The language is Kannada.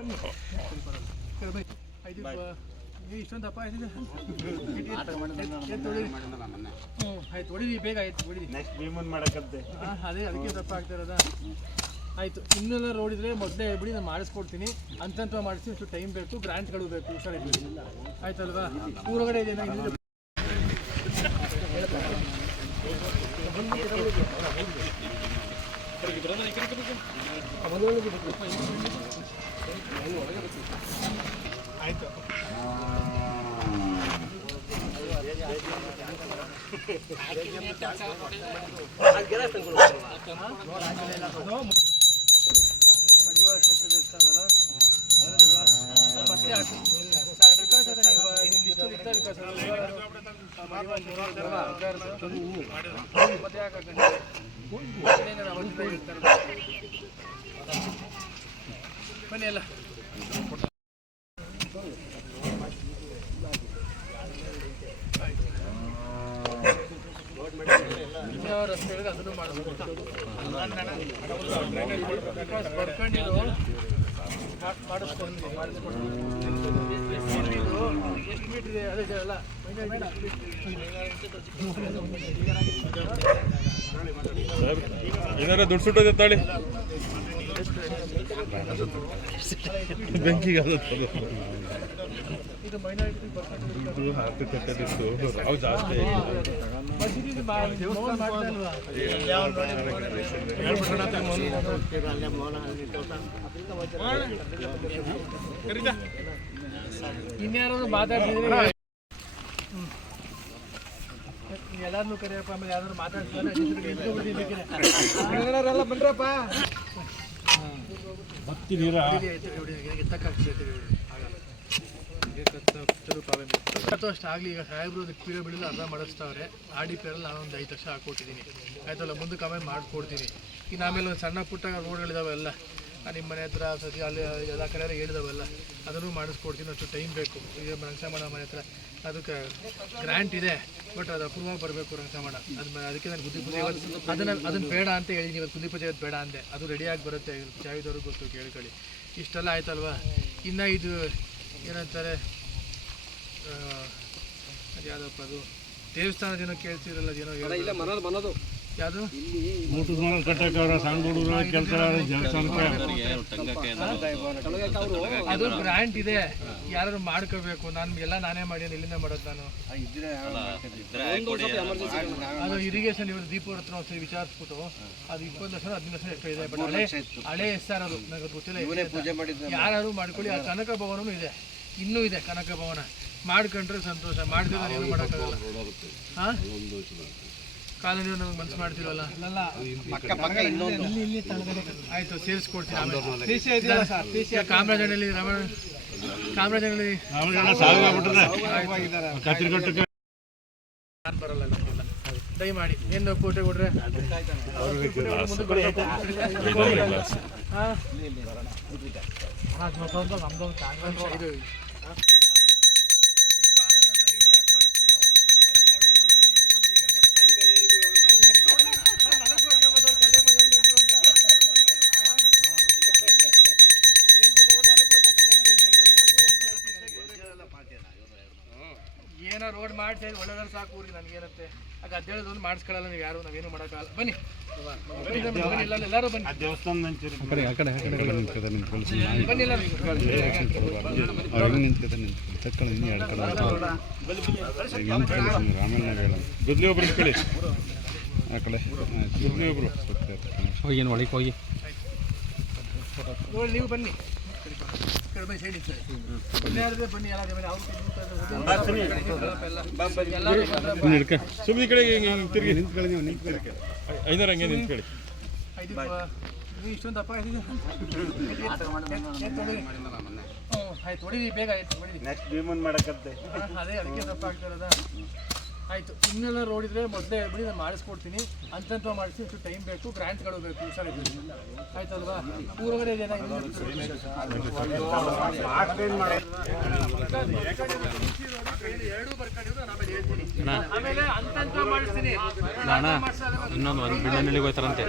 ಬನ್ನಿ ಐದು ಇಷ್ಟೊಂದಪ್ಪ ಆಯ್ತು ಹೊಡಿದಿ ಬೇಗ ಆಯ್ತು ಹೊಡಿದಿ ನೆಕ್ಸ್ಟ್ ಭೀಮನ್ ಮಾಡಕಂತೆ ಅದೇ ಅದಕ್ಕೆ ದಪ್ಪ ಆಗ್ತಾ ಇರೋದ ಆಯಿತು. ಇನ್ನೆಲ್ಲ ನೋಡಿದರೆ ಮೊದಲೇ ಹೇಳ್ಬಿಡಿ ನಾನು ಮಾಡಿಸ್ಕೊಡ್ತೀನಿ. ಅಂತ ಮಾಡಿಸ್ತೀನಿ, ಇಷ್ಟು ಟೈಮ್ ಬೇಕು, ಗ್ರಾಂಟ್ಗಳು ಬೇಕು, ಹುಷಾರಿರ್ಬೇಕು ಆಯ್ತಲ್ವಾ. ಊರೊಳಗಡೆ ಇದೆ ಆಯಿತು. ಮಡಿವಾಳ ಕ್ಷೇತ್ರ ದೇವಸ್ಥಾನದಲ್ಲ ಮತ್ತೆ ಬನ್ನಿ ಎಲ್ಲ ರಸ್ತೆಗಳಿಗೆ ಅದನ್ನು ಮಾಡಬೇಕು. ಬರ್ಕೊಂಡಿರೋ ಮಾಡಿಸ್ಕೊಂಡು ಎಷ್ಟು ಮೀಟರ್ ಇದೆ ಅದೇ ಅಲ್ಲ ಏನಾರ ದುಡ್ಡು ಸುಟ್ಟೋದೆ ತಾಳಿ ಬೆಂಕಿಗೆ ಇದು ಮೈನಾರಿಟಿ ಅವು ಜಾಸ್ತಿ ಇನ್ಯಾರು ಮಾತಾಡ್ತಿದ್ರೆ ಎಲ್ಲಾರನ್ನೂ ಕರೆಯಪ್ಪ. ಆಮೇಲೆ ಯಾರು ಮಾತಾಡ್ತಾರೆ ಬನ್ರಪ್ಪ ಅಷ್ಟು ಆಗಲಿ. ಈಗ ಸಾಹೇಬ್ರು ಪೀರಿಯಡ್ ಬಿಡಲು ಅರ್ಧ ಮಾಡಿಸ್ತಾವ್ರೆ. RDPR ನಾನೊಂದು 5 ಲಕ್ಷ ಹಾಕ್ಕೊಟ್ಟಿದ್ದೀನಿ ಆಯ್ತಲ್ಲ. ಮುಂದಕ್ಕೆ ಆಮೇಲೆ ಮಾಡಿಕೊಡ್ತೀನಿ. ಇನ್ನು ಆಮೇಲೆ ಒಂದು ಸಣ್ಣ ಪುಟ್ಟ ರೋಡ್ಗಳಿದಾವೆ ಎಲ್ಲ ನಿಮ್ಮ ಮನೆ ಹತ್ರ ಸದ್ಯ ಅಲ್ಲಿ ಎಲ್ಲ ಕಡೆ ಹೇಳಿದಾವೆಲ್ಲ ಅದನ್ನು ಮಾಡಿಸ್ಕೊಡ್ತೀನಿ. ಅಷ್ಟು ಟೈಮ್ ಬೇಕು. ಈಗ ರಂಗಸಮಣ ಮನೆ ಹತ್ರ ಅದಕ್ಕೆ ಗ್ರ್ಯಾಂಟ್ ಇದೆ, ಬಟ್ ಅದು ಅಪ್ರೂವ್ ಬರಬೇಕು ರಂಗಸಮಣ. ಅದಕ್ಕೆ ನಾನು ಗುದ್ದಿ ಅದನ್ನು ಬೇಡ ಅಂತ ಹೇಳಿ ನೀವು ಗುದ್ದಿ ಪೂಜೆ ಬೇಡ ಅಂದೆ. ಅದು ರೆಡಿಯಾಗಿ ಬರುತ್ತೆ, ಚಾವಿದವ್ರಿಗೆ ಗೊತ್ತು, ಕೇಳ್ಕೊಳ್ಳಿ. ಇಷ್ಟೆಲ್ಲ ಆಯ್ತಲ್ವಾ. ಇನ್ನು ಇದು ಏನಂತಾರೆ ಅದು ಯಾವುದಪ್ಪ ಅದು ದೇವಸ್ಥಾನದ ಏನೋ ಕೇಳ್ತಿರಲ್ಲ, ಅದೇನೋ ಮನೋದು ಯಾವುದು ಅದು ಗ್ರ್ಯಾಂಟ್ ಇದೆ. ಯಾರು ಮಾಡ್ಕೋಬೇಕು. ನಾನೇ ಮಾಡಿ ಇಲ್ಲಿಂದ ಮಾಡೋದು ನಾನು. ಅದು ಇರಿಗೇಷನ್ ಇವರು ದೀಪವ್ರ ಹತ್ರ ಒಂದ್ಸರಿ ವಿಚಾರಿಸ್ಬಿಟ್ಟು ಅದು 20 ಲಕ್ಷ 15 ಲಕ್ಷ ಎಷ್ಟು ಇದೆ. ಬಟ್ ಹಳೆ ಸರ್ ಅದು ನನಗೆ ಗೊತ್ತಿಲ್ಲ. ಯಾರು ಮಾಡ್ಕೊಳ್ಳಿ. ಆ ಕನಕ ಭವನೂ ಇದೆ, ಇನ್ನೂ ಇದೆ ಕನಕ ಭವನ. ಮಾಡ್ಕೊಂಡ್ರೆ ಸಂತೋಷ. ಮಾಡಿದ್ರೆ ನಾನು ಏನು ಮಾಡೋಕ್ಕಾಗಲ್ಲ. ಹಾಂ ಕಾಲೋನಿ ನಮಗೆ ಮನಸ್ಸು ಮಾಡ್ತಿರೋಲ್ಲ. ಆಯಿತು, ಸೇರಿಸ್ಕೊಡ್ತೀನಿ. ಆಮೇಲೆ ಕಾಮರಾಜನಲ್ಲಿ ಕಾಮರಾಜನಲ್ಲಿ ನಾನು ಬರಲ್ಲ. ನಮಗೆಲ್ಲ ದಯಮಾಡಿ ಏನು ಫೋಟೋ ಕೊಡ್ರೆ ಇದು ಏನೋ ರೋಡ್ ಮಾಡಿಸಿ ಒಳ್ಳೆದಾರು ಸಾಕು ಊರಿಗೆ. ನನಗೇನಂತೆ ಆಗ ಅದೇಳೋದು ಮಾಡಿಸ್ಕೊಳ್ಳಲ್ಲ. ನೀವು ಯಾರು ನಾವೇನು ಮಾಡೋಕ್ಕಾಗಲ್ಲ. ಬನ್ನಿ ಎಲ್ಲರೂ ಬನ್ನಿ. ಬನ್ನಿ ಎಲ್ಲರೂ ಗುದ್ಲಿ ಒಬ್ರು ಕೇಳಿ ಆ ಕಡೆ ಗುದ್ಲಿ ಒಬ್ರು ಹೋಗಿ ಒಳಗೆ ಹೋಗಿ ನೋಡಿ. ನೀವು ಬನ್ನಿ ಸುಮ್ಮನೆ ಕಡೆ ತಿರುಗಿ ನಿಂತ್ಕೊಳ್ಳಿ. ನೀವು ನಿಂತ್ಕೊಳ್ಳಿ 500 ಹಂಗೆ ನಿಂತ್ಕೊಳ್ಳಿ. ಇಷ್ಟೊಂದಪ್ಪ ಆಯ್ತು ಹೊಡಿದಿ ಬೇಗ ಆಯ್ತು ಹೊಡಿದಿ ನೆಕ್ಸ್ಟ್ ಭೀಮನ್ ಮಾಡಕಂತೆ ಅದೇ ಅದಕ್ಕೆ ದಪ್ಪ ಆಗ್ತಾ ಇರೋದ ಆಯಿತು. ಇನ್ನೆಲ್ಲ ರೋಡಿದ್ರೆ ಮೊದಲೇ ಹೇಳ್ಬಿಡಿ ನಾನು ಮಾಡಿಸ್ಕೊಡ್ತೀನಿ. ಅಂತ ಮಾಡಿಸಿ ಇಷ್ಟು ಟೈಮ್ ಬೇಕು, ಗ್ರಾಂಟ್ಗಳು ಬೇಕು, ಹುಷಾರಿರ್ಬೇಕು ಆಯ್ತಲ್ವಾ. ಊರೊಳಗಡೆ ಜನ ಆಮೇಲೆ ಅಂತ ಮಾಡಿಸ್ತೀನಿ. ಇನ್ನೊಂದು 1 ಬಿಲ್ಡಿಂಗ್ ಹೋಗ್ತಾರಂತೆ.